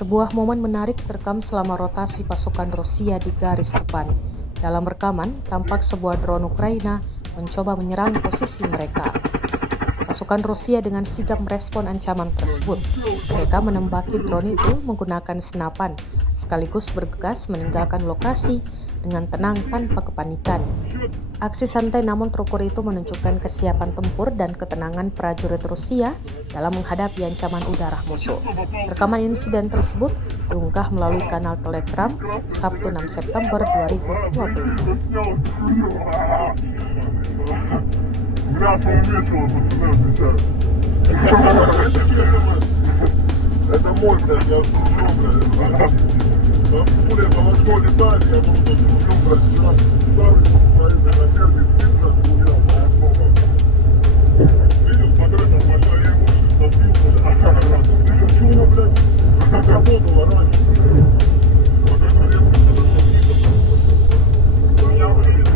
Sebuah momen menarik terekam selama rotasi pasukan Rusia di garis depan. Dalam rekaman, tampak sebuah drone Ukraina mencoba menyerang posisi mereka. Pasukan Rusia dengan sigap merespon ancaman tersebut. Mereka menembaki drone itu menggunakan senapan, sekaligus bergegas meninggalkan lokasi dengan tenang tanpa kepanikan. Aksi santai namun terukur itu menunjukkan kesiapan tempur dan ketenangan prajurit Rusia dalam menghadapi ancaman udara musuh. Rekaman insiden tersebut diunggah melalui kanal Telegram Sabtu 6 September 2020. Это мой, блядь, я служу, блядь. Пуля молоко летает, я был тут служу, блядь. Вчера старый, стоит на первый спин, блядь, хуя, молоко. Видел, подрыв, большая я его сейчас добил, блядь. Ты же чего, блядь, работала раньше. Вот это резко подошел, видел. Я выйду.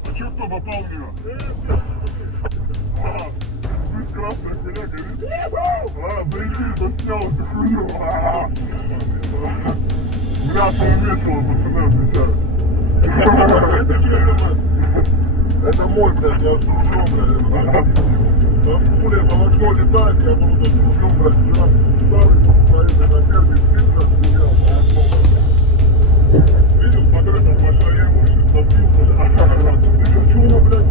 А че кто попал в него? Здесь красная хуйня горит. Заебись, заснял эту хуйню. Мясо умешало, пацаны, отвечаю. Это мой, блядь, я служу, блядь. Там пуля молоко летает, я был тут служу, блядь. Вчера старый стоит на первый спин, блядь, хуя, молоко. Видел, подрыв, большая я его сейчас добил, блядь. Ты же чего, блядь,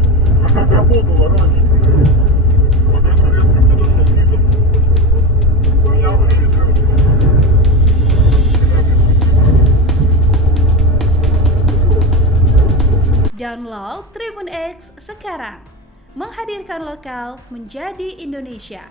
работала раньше. Вот это резко подошел, видел. Я выйду. Download Tribun X sekarang, menghadirkan lokal menjadi Indonesia.